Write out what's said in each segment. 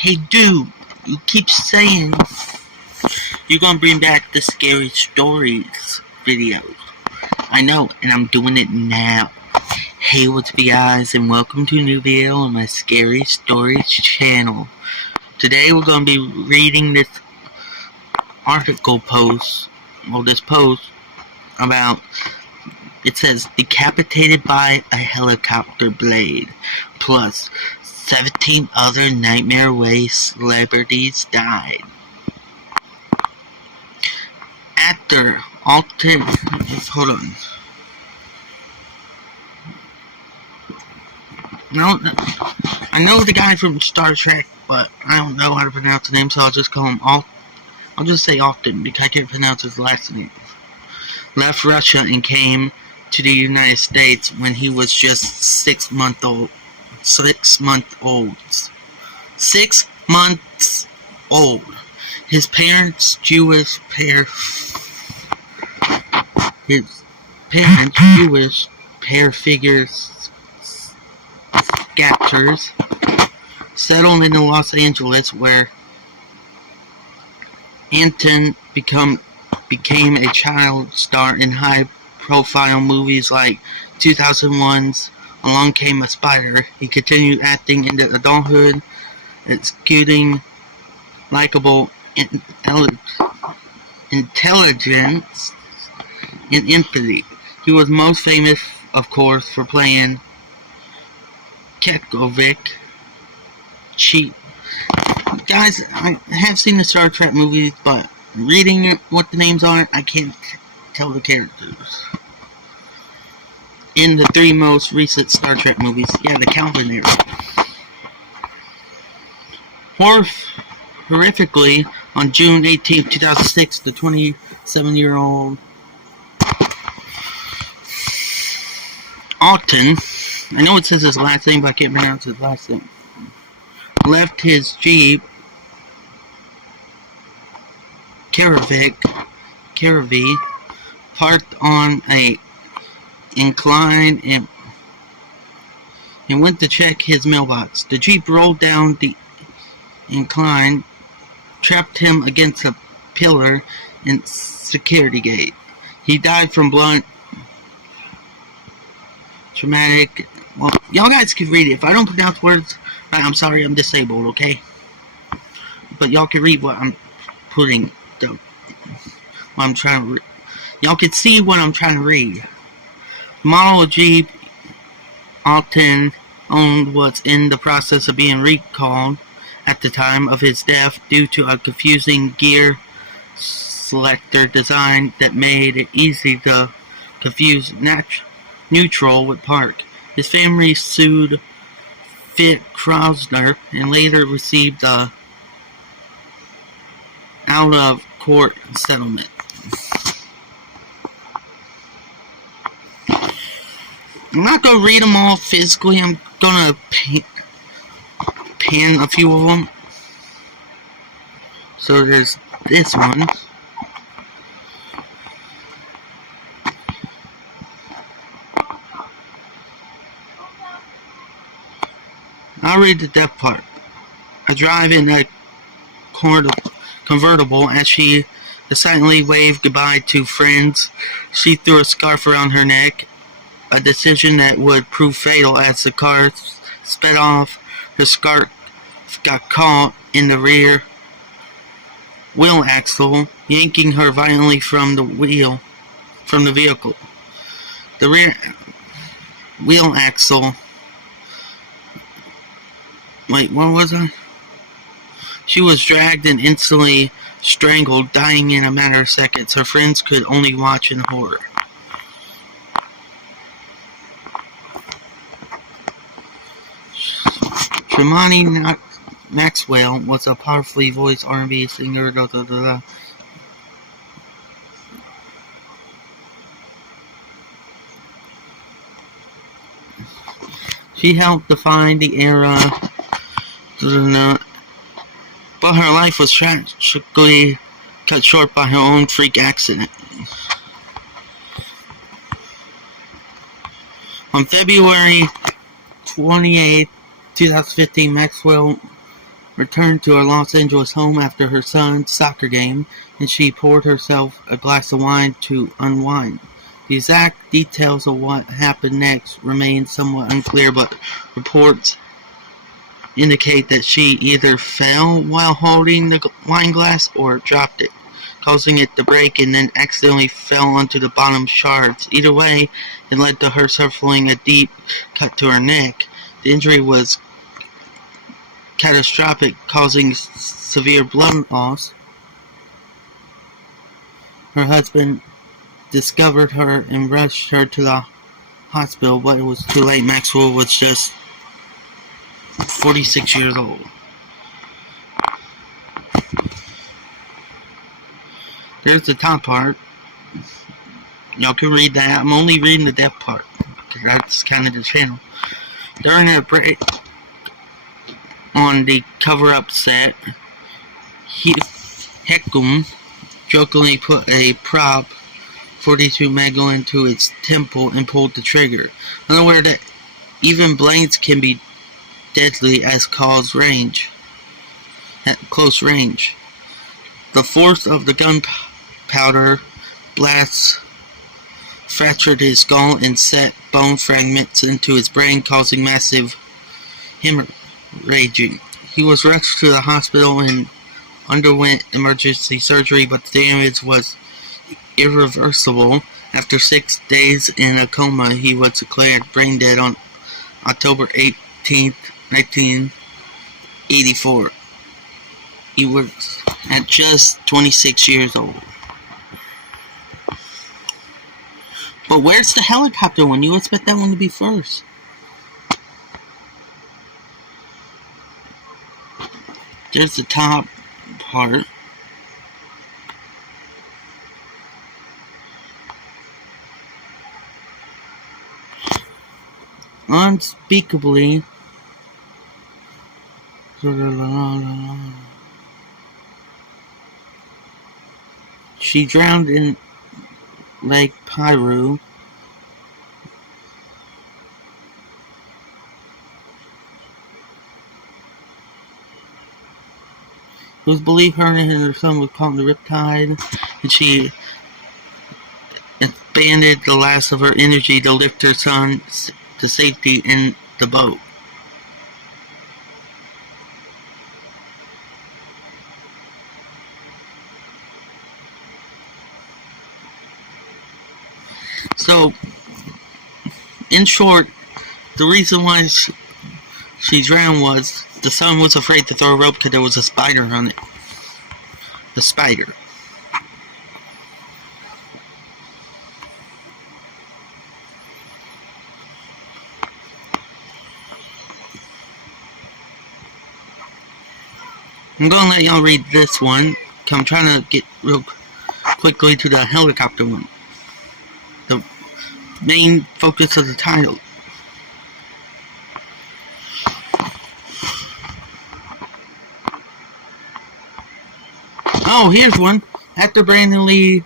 Hey dude, you keep saying you're gonna bring back the scary stories videos. I know, and I'm doing it now. Hey, what's up guys, and welcome to a new video on my Scary Stories channel. Today we're gonna be reading this this post about, it says, decapitated by a helicopter blade, plus 17 other nightmare way celebrities died. Actor Alton, hold on. No, I know the guy from Star Trek, but I don't know how to pronounce the name, so I'll just call him I'll just say Alton because I can't pronounce his last name. Left Russia and came to the United States when he was just 6 months old. 6 months old. 6 months old. His parents, Jewish pair figures scatters, settled in Los Angeles, where Anton became a child star in high-profile movies like 2001's Along Came a Spider. He continued acting into adulthood, executing likable intelligence and empathy. He was most famous, of course, for playing Kekovic. Guys, I have seen the Star Trek movies, but reading what the names are, I can't tell the characters. In the 3 most recent Star Trek movies, the Calvin era. Horrifically, on June 18, 2006, the 27-year-old Alton, I know it says his last name, but I can't pronounce his last name, left his Jeep Caravan parked on a incline and went to check his mailbox. The Jeep rolled down the incline, trapped him against a pillar and security gate. He died from blunt traumatic. Well, y'all guys can read it. If I don't pronounce words right, I'm sorry, I'm disabled, okay? But y'all can read what I'm putting. Y'all can see what I'm trying to read. The model of Jeep Alton owned was in the process of being recalled at the time of his death due to a confusing gear selector design that made it easy to confuse neutral with park. His family sued Fit Krosner and later received a out-of-court settlement. I'm not going to read them all physically. I'm going to pan a few of them. So there's this one. I'll read the death part. I drive in a convertible as she silently waved goodbye to friends. She threw a scarf around her neck, a decision that would prove fatal as the car sped off. Her scarf got caught in the rear wheel axle, yanking her violently from the vehicle. The rear wheel axle. Wait, what was I? She was dragged and instantly strangled, dying in a matter of seconds. Her friends could only watch in horror. Tremonti Maxwell was a powerfully voiced R&B singer. She helped define the era, but her life was tragically cut short by her own freak accident. On February 28, 2015, Maxwell returned to her Los Angeles home after her son's soccer game, and she poured herself a glass of wine to unwind. The exact details of what happened next remain somewhat unclear, but reports indicate that she either fell while holding the wine glass or dropped it, causing it to break, and then accidentally fell onto the bottom shards. Either way, it led to her suffering a deep cut to her neck. The injury was catastrophic, causing severe blood loss. Her husband discovered her and rushed her to the hospital, but it was too late. Maxwell was just 46 years old. There's the top part. Y'all can read that. I'm only reading the death part, because that's kind of the channel. During a break on the cover-up set, Heckum jokingly put a prop 42 Magel into its temple and pulled the trigger. Unaware that even blades can be deadly at close range. The force of the gunpowder blasts fractured his skull and set bone fragments into his brain, causing massive hemorrhaging. He was rushed to the hospital and underwent emergency surgery, but the damage was irreversible. After 6 days in a coma, he was declared brain dead on October 18th, 1984. He was at just 26 years old. But where's the helicopter one? You expect that one to be first. There's the top part. Unspeakably, she drowned in Lake Piru. It was believed her and her son were caught in the riptide, and she expanded the last of her energy to lift her son to safety in the boat. So, in short, the reason why she drowned was the son was afraid to throw a rope because there was a spider on it. The spider. I'm going to let y'all read this one, because I'm trying to get real quickly to the helicopter one. The main focus of the title. Oh, here's one. After Brandon Lee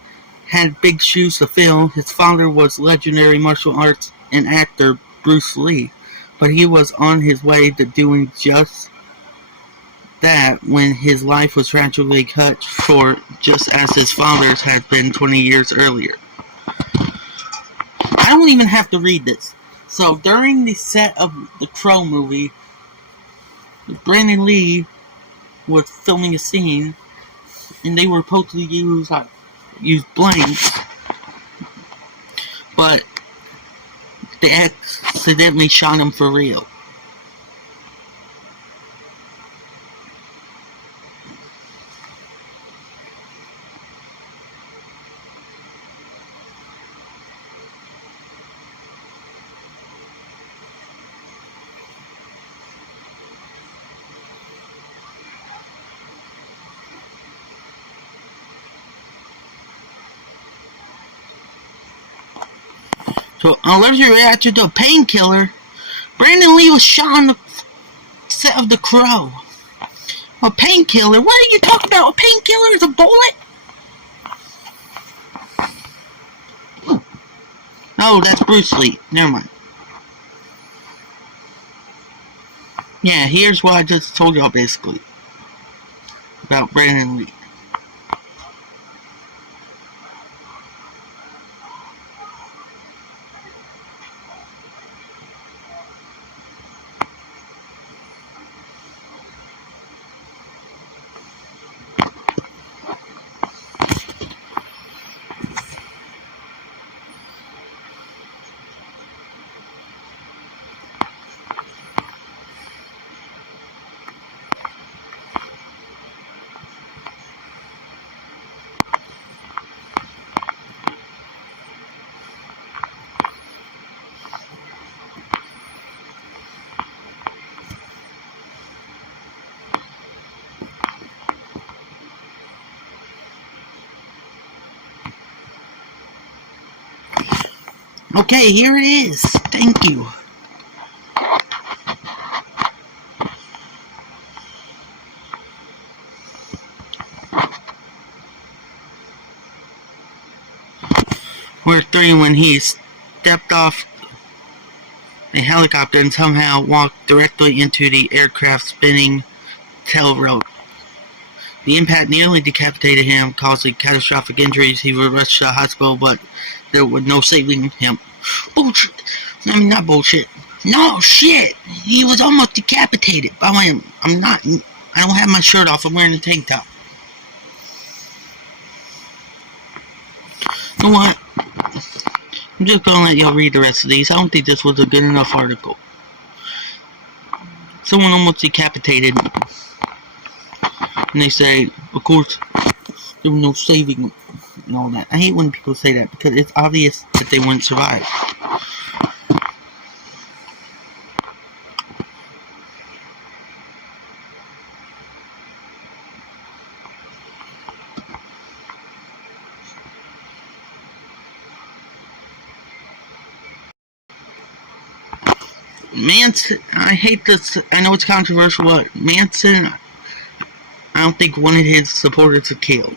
had big shoes to fill, his father was legendary martial arts and actor Bruce Lee, but he was on his way to doing just that when his life was tragically cut short, just as his father's had been 20 years earlier. I don't even have to read this. So, during the set of the Crow movie, Brandon Lee was filming a scene, and they were supposed to use blanks, but they accidentally shot him for real. So, allergic reaction to a painkiller. Brandon Lee was shot on the set of The Crow. A painkiller? What are you talking about? A painkiller is a bullet? Oh, that's Bruce Lee. Never mind. Yeah, here's what I just told y'all basically. about Brandon Lee. Okay, here it is. Thank you. Where 3 when he stepped off a helicopter and somehow walked directly into the aircraft's spinning tail rope. The impact nearly decapitated him, causing catastrophic injuries. He was rushed to the hospital, but there was no saving him. Bullshit. I mean, not bullshit. No, shit. He was almost decapitated. By the way, I'm not. I don't have my shirt off. I'm wearing a tank top. You know what? I'm just gonna let y'all read the rest of these. I don't think this was a good enough article. Someone almost decapitated, and they say, of course, there was no saving them and all that. I hate when people say that because it's obvious that they wouldn't survive. Manson, I hate this. I know it's controversial, but Manson, I don't think wanted his supporters to kill.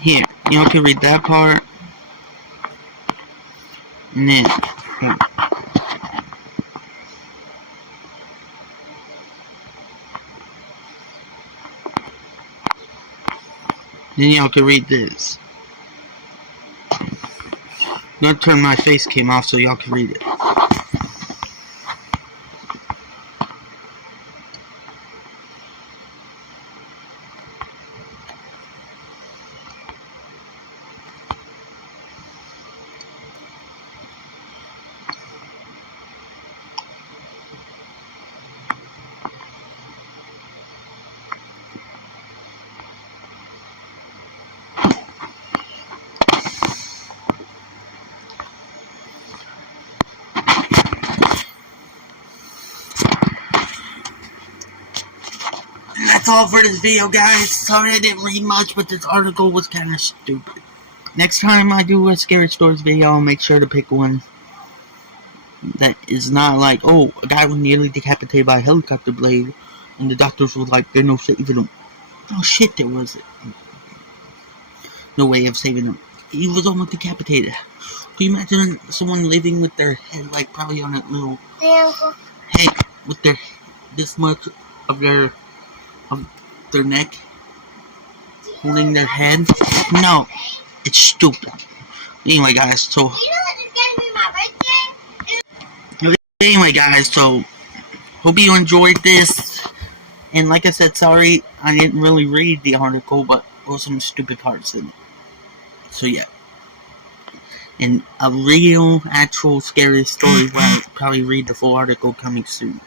Here, y'all can read that part. And then, y'all can read this. I'm gonna turn my face cam off so y'all can read it. That's all for this video, guys. Sorry I didn't read much, but this article was kind of stupid. Next time I do a scary stories video, I'll make sure to pick one that is not like, oh, a guy was nearly decapitated by a helicopter blade, and the doctors were like, there's no saving him. Oh shit, there was no way of saving him. He was almost decapitated. Can you imagine someone living with their head, like, probably on a little head, with their, this much of their neck, holding their head? No, it's stupid. Anyway, guys, so hope you enjoyed this. And like I said, sorry I didn't really read the article, but there were some stupid parts in it. So yeah, and a real, actual scary story where I'll probably read the full article coming soon.